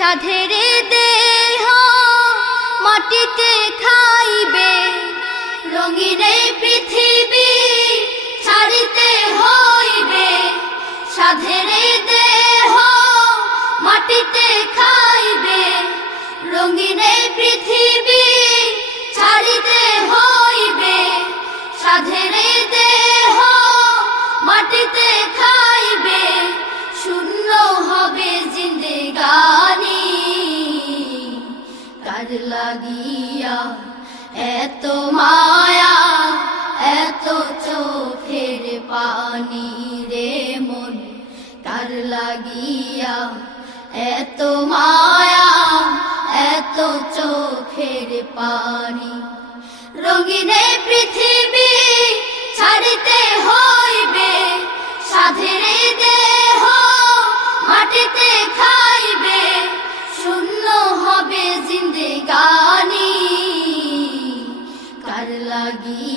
সাধের দেহ মাটিতে খাইবে, রঙিন এই পৃথিবী ছাড়িতে হইবে। সাধের দেহ মাটিতে খাইবে, রঙিন এই পৃথিবী ছাড়িতে হইবে। সাধের দেহ মাটিতে খাইবে, শূন্য হবে জিন্দেগানি। কার লাগিয়া এত মায়া, এত চোখের পানি রে মন? কার লাগিয়া এত মায়া, এত চোখের পানি? রঙিন এই পৃথিবী ছাড়িতে হইবে, সাধের দেহ মাটিতে খাইবে, শূন্য হবে জিন্দেগানি। কার লাগি